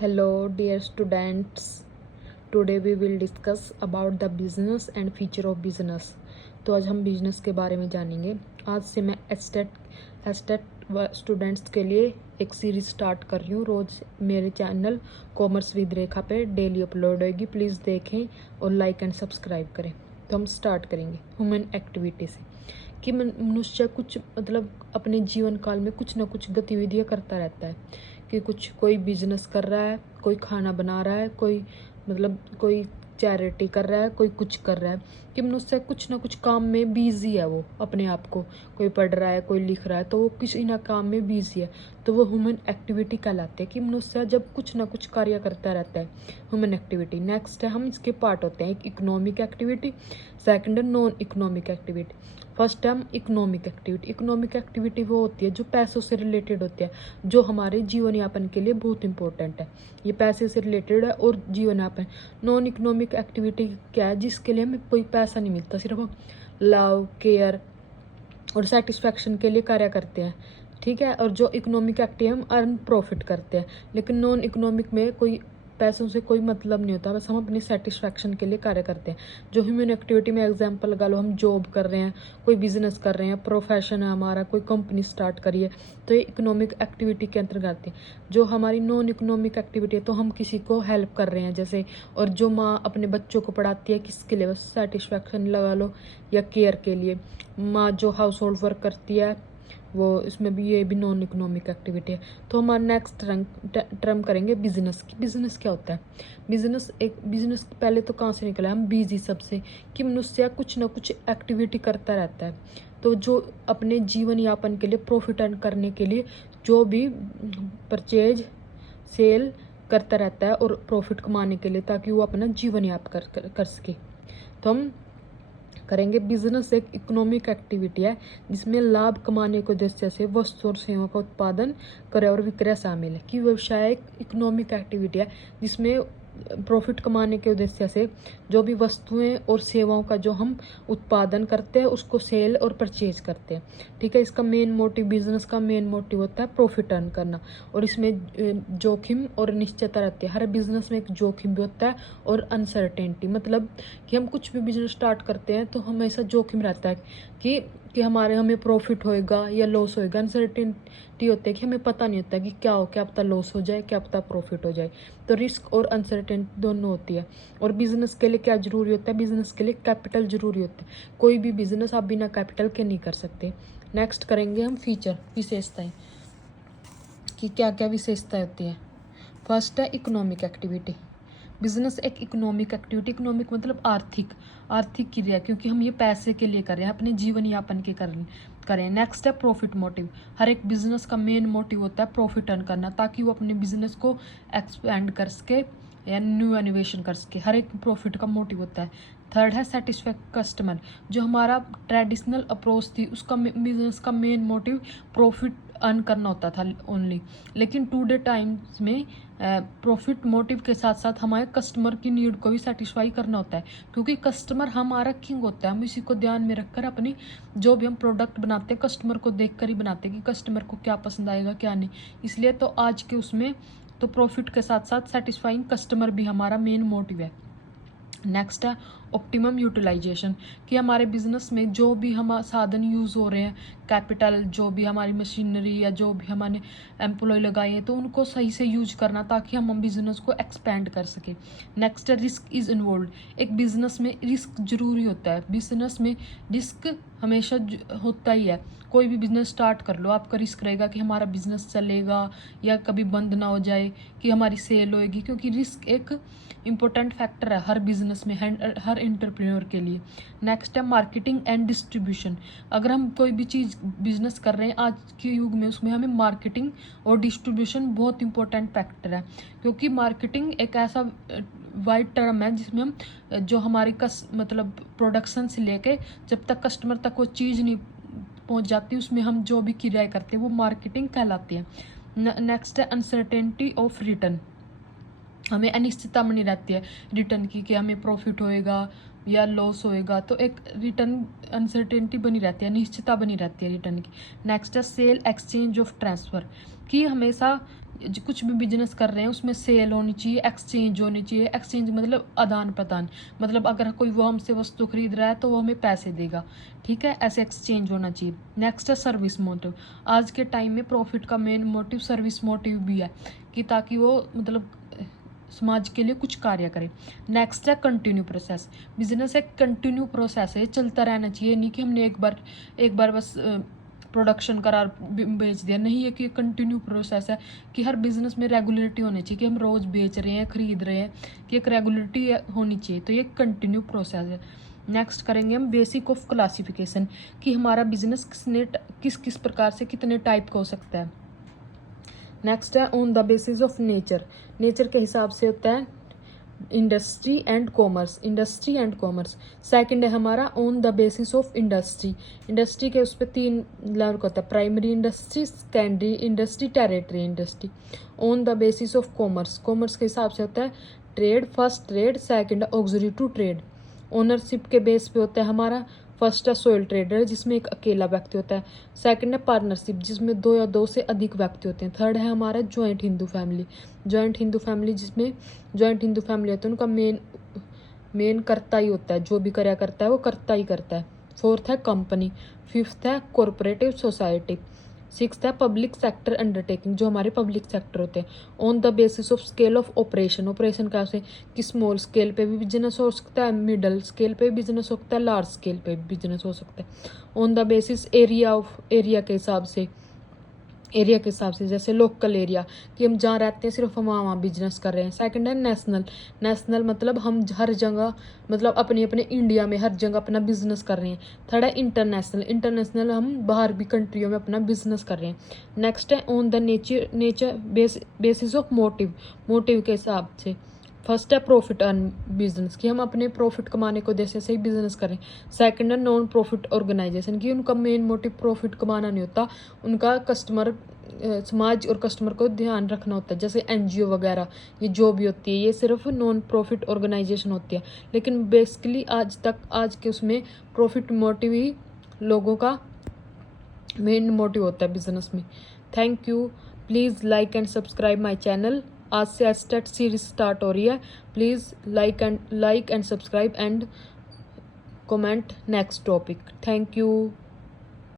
Hello, dear students. Today we will discuss about the business and future of business. तो आज हम business के बारे में जानेंगे। आज से मैं एस्टेट स्टूडेंट्स के लिए एक सीरीज स्टार्ट कर रही हूँ। रोज़ मेरे चैनल कॉमर्स विद रेखा पे डेली अपलोड होगी। प्लीज़ देखें और लाइक एंड सब्सक्राइब करें। तो हम स्टार्ट करेंगे ह्यूमन एक्टिविटी से कि मनुष्य कुछ अपने जीवन काल में कुछ ना कुछ गतिविधियाँ करता रहता है कि कोई बिजनेस कर रहा है, कोई खाना बना रहा है, कोई चैरिटी कर रहा है, कोई कुछ कर रहा है कि मनुष्य कुछ ना कुछ काम में बिजी है। वो अपने आप को कोई पढ़ रहा है, कोई लिख रहा है, तो वो किसी ना काम में बिजी है, तो वो ह्यूमन एक्टिविटी कहलाते हैं कि मनुष्य जब कुछ ना कुछ कार्य करता रहता है, ह्यूमन एक्टिविटी। नेक्स्ट है, हम इसके पार्ट होते हैं, एक इकोनॉमिक एक्टिविटी, सेकंड है नॉन इकोनॉमिक एक्टिविटी। फर्स्ट है हम इकोनॉमिक एक्टिविटी। इकोनॉमिक एक्टिविटी वो होती है जो पैसों से रिलेटेड होती है, जो हमारे जीवन यापन के लिए बहुत इंपॉर्टेंट है। ये पैसे से रिलेटेड है और जीवन यापन। नॉन इकोनॉमिक एक्टिविटी क्या है? जिसके लिए हमें कोई पैसा नहीं मिलता, सिर्फ हम लव, केयर और सेटिस्फैक्शन के लिए कार्य करते हैं, ठीक है। और जो इकोनॉमिक एक्टिविटी हम अर्न प्रॉफिट करते हैं, लेकिन नॉन इकोनॉमिक में कोई पैसों से कोई मतलब नहीं होता, बस हम अपनी सेटिस्फैक्शन के लिए कार्य करते हैं। जो ह्यूमन एक्टिविटी में एग्जांपल लगा लो, हम जॉब कर रहे हैं, कोई बिजनेस कर रहे हैं, प्रोफेशन है हमारा, कोई कंपनी स्टार्ट करिए, तो ये इकोनॉमिक एक्टिविटी के अंतर्गत आती है। जो हमारी नॉन इकोनॉमिक एक्टिविटी है, तो हम किसी को हेल्प कर रहे हैं जैसे, और जो माँ अपने बच्चों को पढ़ाती है किसके लिए? बस सेटिस्फैक्शन लगा लो, या केयर के लिए। माँ जो हाउस होल्ड वर्क करती है, वो इसमें भी, ये भी नॉन इकोनॉमिक एक्टिविटी है। तो हमारा नेक्स्ट टर्म करेंगे बिजनेस की। बिजनेस क्या होता है? बिजनेस पहले तो कहाँ से निकला है? हम बिजी सबसे, कि मनुष्य कुछ ना कुछ एक्टिविटी करता रहता है, तो जो अपने जीवन यापन के लिए, प्रॉफिट अर्न करने के लिए जो भी परचेज सेल करता रहता है और प्रॉफिट कमाने के लिए, ताकि वो अपना जीवन यापन कर सके। तो हम करेंगे बिजनेस एक इकोनॉमिक एक्टिविटी है जिसमें लाभ कमाने के उद्देश्य से वस्तु और सेवा का उत्पादन, क्रय और विक्रय शामिल है। कि व्यवसाय एक इकोनॉमिक एक्टिविटी है जिसमें प्रॉफिट कमाने के उद्देश्य से जो भी वस्तुएं और सेवाओं का जो हम उत्पादन करते हैं उसको सेल और परचेज करते हैं, ठीक है। इसका मेन मोटिव, बिजनेस का मेन मोटिव होता है प्रॉफिट अर्न करना, और इसमें जोखिम और निश्चितता रहती है। हर बिजनेस में एक जोखिम भी होता है और अनसर्टेनिटी, मतलब कि हम कुछ भी बिजनेस स्टार्ट करते हैं तो हमेशा जोखिम रहता है कि हमें प्रॉफिट होएगा या लॉस होएगा। अनसर्टेनिटी होती है कि हमें पता नहीं होता कि क्या हो, क्या पता लॉस हो जाए, क्या पता प्रॉफिट हो जाए। तो रिस्क और अनसर्टेनिटी दोनों होती है। और बिजनेस के लिए क्या जरूरी होता है? बिजनेस के लिए कैपिटल जरूरी होता है। कोई भी बिजनेस आप बिना कैपिटल के नहीं कर सकते। नेक्स्ट करेंगे हम फीचर, विशेषताएं, कि क्या क्या विशेषताएं होती हैं। फर्स्ट है इकोनॉमिक एक्टिविटी। बिजनेस एक इकोनॉमिक एक्टिविटी, इकोनॉमिक मतलब आर्थिक क्रिया, क्योंकि हम ये पैसे के लिए कर रहे हैं, अपने जीवन यापन के करें। नेक्स्ट है प्रॉफिट मोटिव। हर एक बिजनेस का मेन मोटिव होता है प्रॉफिट अर्न करना, ताकि वो अपने बिजनेस को एक्सपेंड कर सके या न्यू इनोवेशन कर सके। हर एक प्रॉफिट का मोटिव होता है। थर्ड है सेटिस्फाई कस्टमर। जो हमारा ट्रेडिशनल अप्रोच थी, उसका बिजनेस का मेन मोटिव प्रॉफिट अर्न करना होता था ओनली, लेकिन टुडे टाइम्स में प्रॉफिट मोटिव के साथ साथ हमारे कस्टमर की नीड को भी सेटिस्फाई करना होता है, क्योंकि कस्टमर हमारा किंग होता है। हम इसी को ध्यान में रखकर अपनी जो भी हम प्रोडक्ट बनाते हैं, कस्टमर को देखकर ही बनाते हैं कि कस्टमर को क्या पसंद आएगा, क्या नहीं। इसलिए तो आज के उसमें तो प्रॉफिट के साथ साथ सेटिस्फाइंग कस्टमर भी हमारा मेन मोटिव है। नेक्स्ट है ऑप्टिमम यूटिलाइजेशन, कि हमारे बिजनेस में जो भी हम साधन यूज़ हो रहे हैं, कैपिटल, जो भी हमारी मशीनरी या जो भी हमारे एम्प्लॉय लगाए हैं, तो उनको सही से यूज करना, ताकि हम बिजनेस को एक्सपेंड कर सके। नेक्स्ट है रिस्क इज इन्वॉल्व। एक बिजनेस में रिस्क जरूरी होता है। बिजनेस में रिस्क हमेशा होता ही है। कोई भी बिजनेस स्टार्ट कर लो, आपका रिस्क रहेगा कि हमारा बिजनेस चलेगा या कभी बंद ना हो जाए, कि हमारी सेल होएगी, क्योंकि रिस्क एक इम्पोर्टेंट फैक्टर है हर बिजनेस में, हर एंटरप्रेन्योर के लिए। नेक्स्ट है मार्केटिंग एंड डिस्ट्रीब्यूशन। अगर हम कोई भी चीज़ बिजनेस कर रहे हैं आज के युग में, उसमें हमें मार्केटिंग और डिस्ट्रीब्यूशन बहुत इंपॉर्टेंट फैक्टर है, क्योंकि मार्केटिंग एक ऐसा वाइड टर्म है जिसमें हम जो हमारी मतलब प्रोडक्शन से लेके जब तक कस्टमर तक वो चीज़ नहीं पहुंच जाती, उसमें हम जो भी क्रियाएं करते हैं वो मार्केटिंग कहलाती है। नेक्स्ट है अनसर्टेनिटी ऑफ रिटर्न। हमें अनिश्चितता बनी रहती है रिटर्न की, कि हमें प्रॉफिट होएगा या लॉस होएगा, तो एक रिटर्न अनसर्टेनिटी बनी रहती है, अनिश्चितता बनी रहती है रिटर्न की। नेक्स्ट है सेल, एक्सचेंज ऑफ ट्रांसफ़र, कि हमेशा कुछ भी बिजनेस कर रहे हैं उसमें सेल होनी चाहिए, एक्सचेंज होनी चाहिए। एक्सचेंज मतलब आदान प्रदान, मतलब अगर कोई वो हमसे वस्तु खरीद रहा है तो वो हमें पैसे देगा, ठीक है, ऐसे एक्सचेंज होना चाहिए। नेक्स्ट है सर्विस मोटिव, आज के टाइम में प्रॉफिट का मेन मोटिव सर्विस मोटिव भी है, कि ताकि वो मतलब समाज के लिए कुछ कार्य करे। नेक्स्ट है कंटिन्यू प्रोसेस, बिजनेस एक कंटिन्यू प्रोसेस है, चलता रहना चाहिए, नहीं कि हमने एक बार बस प्रोडक्शन करा बेच दिया, नहीं है कि कंटिन्यू प्रोसेस है, कि हर बिजनेस में रेगुलरिटी होनी चाहिए, कि हम रोज़ बेच रहे हैं खरीद रहे हैं, कि एक रेगुलरिटी होनी चाहिए, तो ये कंटिन्यू प्रोसेस है। नेक्स्ट करेंगे हम बेसिक ऑफ क्लासिफिकेशन, कि हमारा बिजनेस किस किस प्रकार से कितने टाइप का हो सकता है। नेक्स्ट है on the basis of nature, nature के हिसाब से होता है industry and commerce, industry and commerce. Second है हमारा on the basis of industry, industry के उस पर 3 लेवल का होता है, primary industry, secondary industry, territory industry. On the basis of commerce, commerce के हिसाब से होता है trade, first trade, second auxiliary to trade. Ownership के बेस पे होता है हमारा, फर्स्ट है सोयल ट्रेडर जिसमें एक अकेला व्यक्ति होता है, सेकंड है पार्टनरशिप जिसमें 2 या 2 से अधिक व्यक्ति होते हैं, थर्ड है हमारा joint Hindu family, joint Hindu family जिसमें ज्वाइंट हिंदू फैमिली होता है उनका मेन कर्ता ही होता है, जो भी कार्य करता है वो कर्ता ही करता है। फोर्थ है कंपनी, फिफ्थ है कॉरपोरेटिव सोसाइटी, सिक्स्थ है पब्लिक सेक्टर अंडरटेकिंग, जो हमारे पब्लिक सेक्टर होते हैं। On the basis of scale of operation, operation का से कि स्मॉल स्केल पे भी बिजनेस हो सकता है, मिडल स्केल पे भी बिजनेस हो सकता है, लार्ज स्केल पे भी बिजनेस हो सकता है। ऑन द बेसिस एरिया के हिसाब से, एरिया के हिसाब से जैसे लोकल एरिया, कि हम जहाँ रहते हैं सिर्फ हम वहाँ बिजनेस कर रहे हैं। सेकंड है नेशनल, नेशनल मतलब हम हर जगह मतलब अपने अपने इंडिया में हर जगह अपना बिजनेस कर रहे हैं। थर्ड है इंटरनेशनल, इंटरनेशनल हम बाहर भी कंट्रियों में अपना बिजनेस कर रहे हैं। नेक्स्ट है on the nature basis of motive, motive के हिसाब से। फर्स्ट है प्रॉफिट अर्न बिजनेस, कि हम अपने प्रॉफिट कमाने को उद्देश्य से ही बिजनेस करें। सेकंड है नॉन प्रॉफिट ऑर्गेनाइजेशन, कि उनका मेन मोटिव प्रॉफिट कमाना नहीं होता, उनका कस्टमर समाज और कस्टमर को ध्यान रखना होता है, जैसे एनजीओ वगैरह ये जो भी होती है ये सिर्फ नॉन प्रॉफिट ऑर्गेनाइजेशन होती है। लेकिन बेसिकली आज के उसमें प्रॉफिट मोटिव ही लोगों का मेन मोटिव होता है बिजनेस में। Thank you, please like and subscribe my channel. आज से एस्टेट सीरीज स्टार्ट हो रही है, please like and subscribe and comment next topic. Thank you.